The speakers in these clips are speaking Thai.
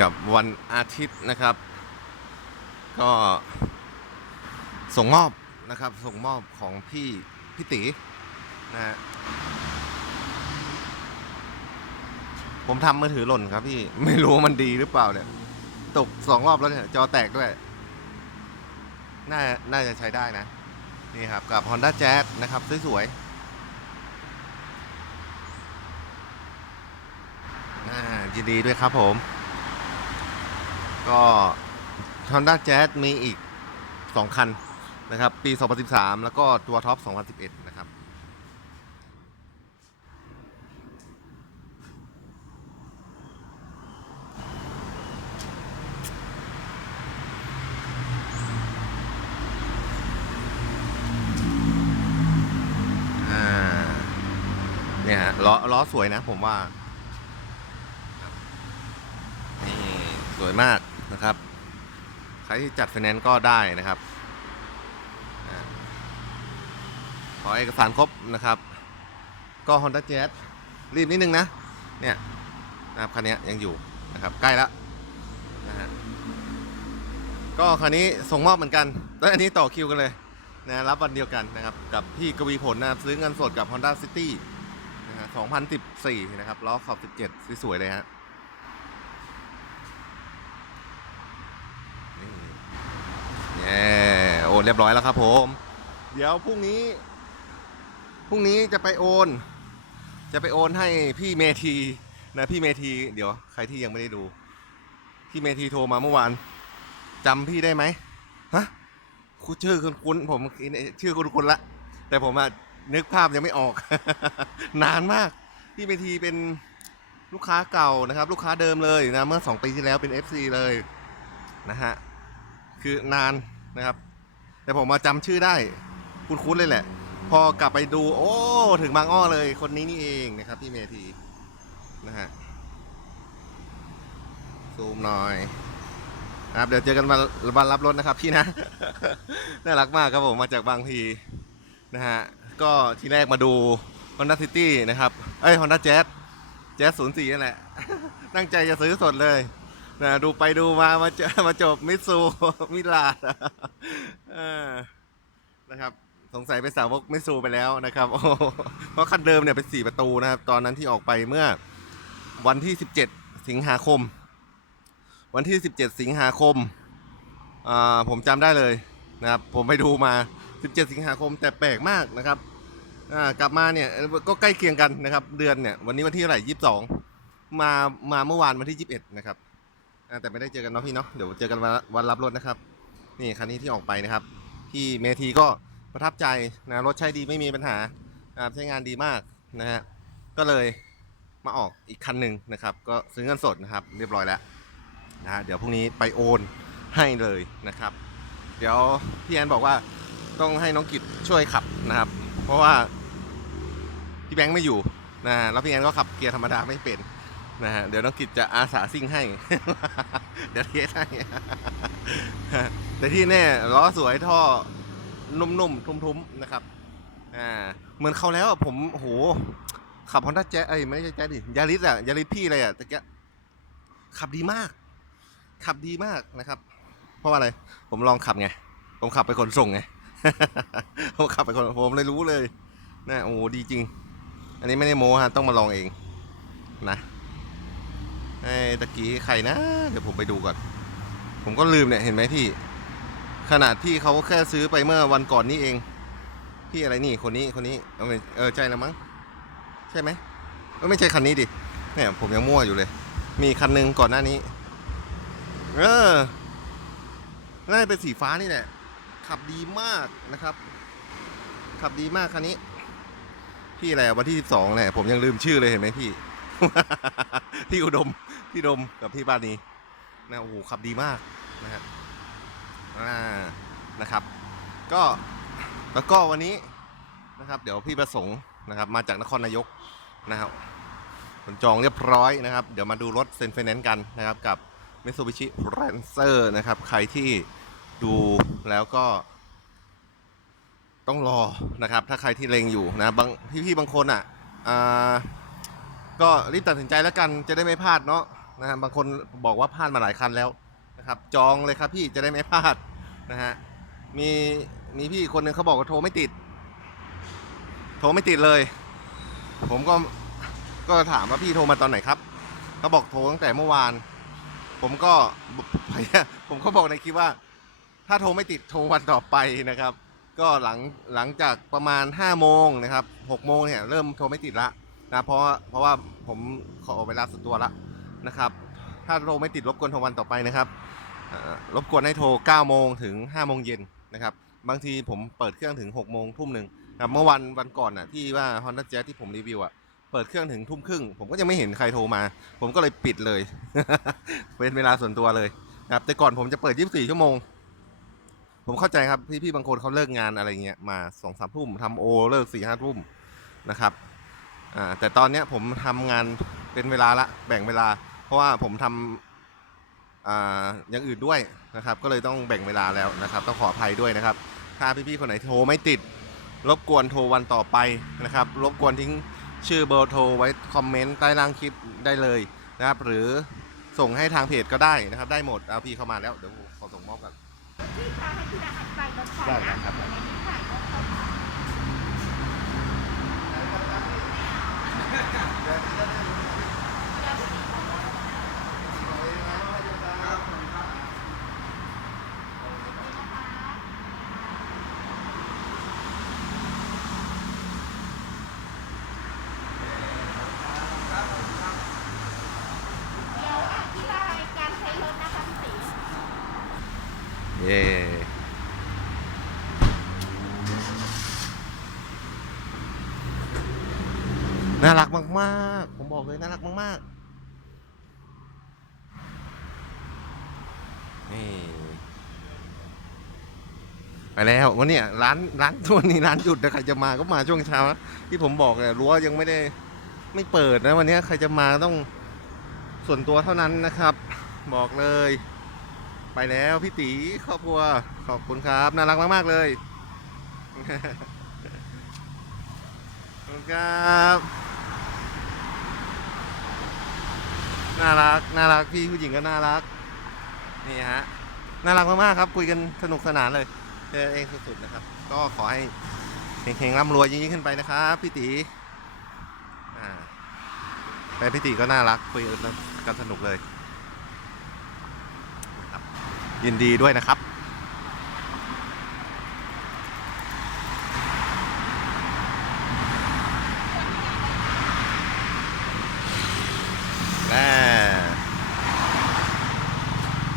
กับวันอาทิตย์นะครับ ก็ส่งมอบนะครับ ส่งมอบของพี่พี่ตีนะฮะผมทำมือถือหล่นครับพี่ ไม่รู้มันดีหรือเปล่าเนี่ย ตกสองรอบแล้วเนี่ย จอแตกด้วย น่า น่าจะใช้ได้นะ นี่ครับ กับ Honda Jazz นะครับ สวยๆยินดีด้วยครับผม ก็ Honda Jazz มีอีก 2 คันนะครับ ปี 2013 แล้วก็ตัวท็อป 2011 นะครับ อ่า เนี่ยล้อล้อสวยนะผมว่า นี่ สวยมาก นะครับ ใครที่จัดไฟแนนซ์ก็ได้นะครับขอเอกสารครบนะครับ ก็ Honda Jazz รีบนิดนึงนะ เนี่ยนะครับคันนี้ยังอยู่นะครับใกล้แล้วนะฮะก็คันนี้ส่งมอบเหมือนกันแล้วอันนี้ต่อคิวกันเลยนะรับวันเดียวกันนะครับ กับพี่กวีผลนะซื้อเงินสดกับ Honda City นะฮะ2014 นะครับล้อขอบ 17 สวยๆเลยฮะ นี่แย่โอน เรียบร้อยแล้วครับผม เดี๋ยวพรุ่งนี้พรุ่งนี้จะไปโอน จะไปโอนให้พี่เมทีนะพี่เมทีเดี๋ยวใครที่ยังไม่ได้ดู พี่เมทีโทรมาเมื่อวานจำพี่ได้ไหมฮะคุณชื่อคุณคุณผมชื่อคุณคุณละ แต่ผมอะนึกภาพยังไม่ออก นานมาก พี่เมทีเป็นลูกค้าเก่านะครับ ลูกค้าเดิมเลยนะเมื่อ 2 ปีที่แล้วเป็น FC เลยนะฮะคือนานนะครับ แต่ผมมาจำชื่อได้ คุ้นๆเลยแหละ พอกลับไปดู โอ้ ถึงบางอ้อเลย คนนี้นี่เองนะครับพี่เมทีนะฮะซูมหน่อยครับเดี๋ยวเจอกันวันวันรับรถนะครับพี่นะ น่ารักมากครับผมมาจากบางพีนะฮะ ก็ทีแรกมาดู Honda City นะครับ เอ้ย Honda Jazz Jazz 04นั่นแหละ ตั้งใจจะซื้อสดเลย นะดูไปดูมามาเจอมาจบมิตซูมิลาดเออนะครับสงสัยเป็นสาวกมิตซูไปแล้วนะครับเพราะคันเดิมเนี่ยเป็นสี่ประตูนะครับ ตอนนั้นที่ออกไปเมื่อวันที่17สิงหาคม วันที่17สิงหาคมอ่าผมจำได้เลยนะครับ ผมไปดูมา 17 สิงหาคมแต่แปลกมากนะครับอ่ากลับมาเนี่ยก็ใกล้เคียงกันนะครับ เดือนเนี่ยวันนี้วันที่เท่าไหร่ 22 มามาเมื่อวานวันที่ 21 นะครับ อ่าแต่ไม่ได้เจอกันเนาะพี่เนาะเดี๋ยวเจอกันวันวันรับรถนะครับ นี่คันนี้ที่ออกไปนะครับ พี่เมทีก็ประทับใจนะรถใช้ดีไม่มีปัญหาใช้งานดีมากนะฮะก็เลยมาออกอีกคันหนึ่งนะครับ ก็ซื้อเงินสดนะครับ เรียบร้อยแล้วนะฮะเดี๋ยวพรุ่งนี้ไปโอนให้เลยนะครับ เดี๋ยวพี่แอนบอกว่าต้องให้น้องกิจช่วยขับนะครับ เพราะว่าพี่แบงค์ไม่อยู่นะแล้วพี่แอนก็ขับเกียร์ธรรมดาไม่เป็น นะฮะเดี๋ยวน้องกิจจะอาสาซิ่งให้ เดี๋ยวเทสให้ แต่ที่แน่ล้อสวยท่อนุ่มๆ ทุ้มๆ นะครับ อ่า เหมือนเขาแล้วผมโอ้โหขับฮอนด้าแจ๊เอ้ยไม่ใช่แจ๊ดิยาริสอะยาริสพี่อะไรอะตะเกียขับดีมาก ขับดีมากนะครับ เพราะว่าอะไร ผมลองขับไง ผมขับไปขนส่งไง ผมขับไปขนผมเลยรู้เลยนะโอ้โหดีจริง อันนี้ไม่ได้โม้ฮะต้องมาลองเองนะ ไอ้ตะกี้ใครนะ เดี๋ยวผมไปดูก่อน ผมก็ลืมเนี่ยเห็นไหมพี่ ขนาดพี่เขาแค่ซื้อไปเมื่อวันก่อนนี้เอง พี่อะไรนี่คนนี้คนนี้เอาไปเออใช่แล้วมั้ง ใช่ไหมเออไม่ใช่คันนี้ดิเนี่ยผมยังมั่วอยู่เลย มีคันหนึงก่อนหน้านี้ เออน่าจะเป็นสีฟ้านี่แหละ ขับดีมากนะครับ ขับดีมากคันนี้ พี่อะไรวันที่สิบสองเนี่ยผมยังลืมชื่อเลยเห็นไหมพี่ พี่อุดมพี่ดมกับพี่บานีนะโอ้โหขับดีมากนะฮะอ่านะครับ ก็แล้วก็วันนี้นะครับ เดี๋ยวพี่ประสงค์นะครับ มาจากนครนายกนะครับผมจองเรียบร้อยนะครับ เดี๋ยวมาดูรถเซ็นไฟแนนซ์กันนะครับ กับ Mitsubishi Lancer นะครับ ใครที่ดูแล้วก็ ต้องรอนะครับ ถ้าใครที่เลงอยู่นะบางพี่ๆบางคนอะอ่า ก็รีบตัดสินใจแล้วกันจะได้ไม่พลาดเนาะนะฮะบางคนบอกว่าพลาดมาหลายคันแล้วนะครับ จองเลยครับพี่จะได้ไม่พลาดนะฮะมีมีพี่คนหนึ่งเขาบอกว่าโทรไม่ติด โทรไม่ติดเลย ผมก็ก็ถามว่าพี่โทรมาตอนไหนครับเขาบอกโทรตั้งแต่เมื่อวาน ผมก็ผมก็บอกในคลิปว่า ถ้าโทรไม่ติดโทรวันต่อไปนะครับ ก็หลังหลังจากประมาณ5้าโมงนะครับหกโมงเนี่ยเริ่มโทรไม่ติดละ นะเพราะเพราะว่าผมขอเวลาส่วนตัวละนะครับ ถ้าโทรไม่ติดรบกวนโทรวันต่อไปนะครับรบกวนให้โทร 9 โมงถึง 5 โมงเย็นนะครับ บางทีผมเปิดเครื่องถึง 6 โมงทุ่มหนึ่งเมื่อวันวันก่อนน่ะที่ว่า Honda Jazz ที่ผมรีวิวอะเปิดเครื่องถึงทุ่มครึ่ง ผมก็ยังไม่เห็นใครโทรมา ผมก็เลยปิดเลย เป็นเวลาส่วนตัวเลยนะครับแต่ก่อนผมจะเปิด 24 ชั่วโมง ผมเข้าใจครับพี่พี่ๆบางคนเขาเลิกงานอะไรเงี้ยมาสองสามทุ่มทำโอเลิกสี่ห้าทุ่มนะครับ อ่าแต่ตอนเนี้ยผมทำงานเป็นเวลาละแบ่งเวลา เพราะว่าผมทำอ่าอย่างอื่นด้วยนะครับ ก็เลยต้องแบ่งเวลาแล้วนะครับ ต้องขออภัยด้วยนะครับ ถ้าพี่ๆคนไหนโทรไม่ติด รบกวนโทรวันต่อไปนะครับ รบกวนทิ้งชื่อเบอร์โทรไว้คอมเมนต์ใต้ล่างคลิปได้เลยนะครับ หรือส่งให้ทางเพจก็ได้นะครับ ได้หมดเอาพี่เข้ามาแล้ว เดี๋ยวผมขอส่งมอบกันที่พาให้พี่ดาหันไปรถไฟได้นะครับในนี้ถ่ายรถไฟ เดี๋ยวอธิบายการใช้รถนะคะพี่ตี เย่น่ารักมากๆ ผม บอกเลยน่ารักมากๆนี่ไปแล้ววันเนี้ยร้านร้านทุกวันนี้ร้านหยุดนะใครจะมาก็มาช่วงเช้านะที่ผมบอกเลยรั้วยังไม่ได้ไม่เปิดนะวันนี้ใครจะมาต้องส่วนตัวเท่านั้นนะครับ บอกเลย ไปแล้วพี่ตีครอบครัวขอบคุณครับน่ารักมาก ๆ เลยขอบคุณครับ น่ารักน่ารักพี่ผู้หญิงก็น่ารัก นี่ฮะน่ารักมากๆครับ คุยกันสนุกสนานเลยเจอเองสุดๆนะครับ ก็ขอให้เฮงๆร่ำรวยยิ่งๆขึ้นไปนะครับพี่ตีอ่าแต่พี่ตีก็น่ารักคุยกันสนุกเลยยินดีด้วยนะครับ แน่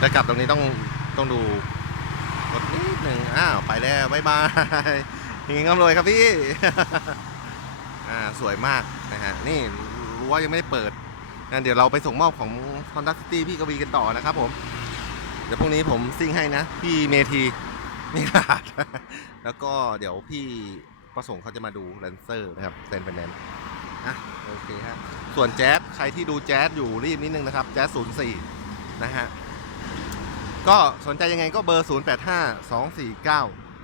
จะกลับตรงนี้ต้องต้องดูรถนิดหนึ่งอ้าวไปแล้วบายบายหิงกำรวยครับพี่อ่าสวยมากนะฮะนี่รั้วยังไม่ได้เปิดงั้นเดี๋ยวเราไปส่งมอบของ Honda City พี่กวีกันต่อนะครับผม เดี๋ยวพรุ่งนี้ผมซิ่งให้นะ พี่เมทีนี่ลาดแล้วก็เดี๋ยวพี่ประสงค์เขาจะมาดูแลนเซอร์นะครับเซนเป็นแนนอะโอเคฮะส่วนแจ๊สใครที่ดูแจ๊สอยู่รีบนิดนึงนะครับ แจ๊ส04นะฮะ ก็สนใจยังไงก็เบอร์ 0 8 5 2 4 9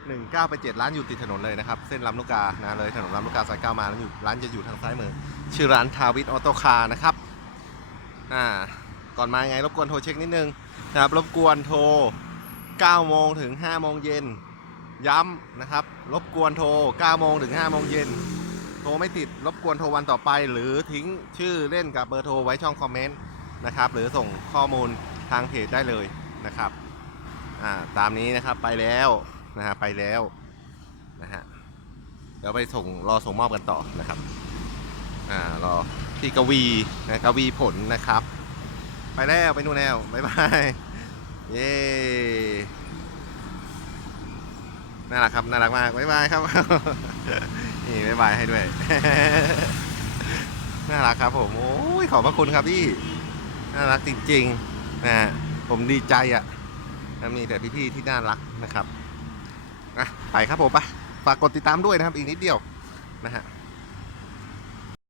1 9ไป7ร้านอยู่ติดถนนเลยนะครับ เส้นลำลูกกานะเลยถนนลำลูกกาสายเก้ามาแล้วอยู่ร้านจะอยู่ทางซ้ายมือ ชื่อร้านทาวิทออโต้คาร์นะครับอ่าก่อนมาไงรบกวนโทรเช็คนิดนึงนะครับรบกวนโทร9โมงถึง5โมงเย็นย้ำนะครับ รบกวนโทร9โมงถึง5โมงเย็นโทรไม่ติดรบกวนโทรวันต่อไป หรือทิ้งชื่อเล่นกับเบอร์โทรไว้ช่องคอมเมนต์นะครับหรือส่งข้อมูลทางเพจได้เลย นะครับอ่าตามนี้นะครับไปแล้วนะฮะไปแล้วนะฮะเดี๋ยวไปส่งรอส่งมอบกันต่อนะครับอ่ารอพี่กวีนะกวีผลนะครับ ไปแล้วไปนู่นแล้วบ๊ายบายเย้น่ารักครับน่ารักมากบ๊ายบายครับนี่บ๊ายบายให้ด้วยน่ารักครับผมโอ้ยขอบพระคุณครับพี่น่ารักจริงๆนะฮะ ผมดีใจอะมีแต่พี่ๆที่น่ารักนะครับอะไปครับผมไปฝากกดติดตามด้วยนะครับอีกนิดเดียวนะฮะ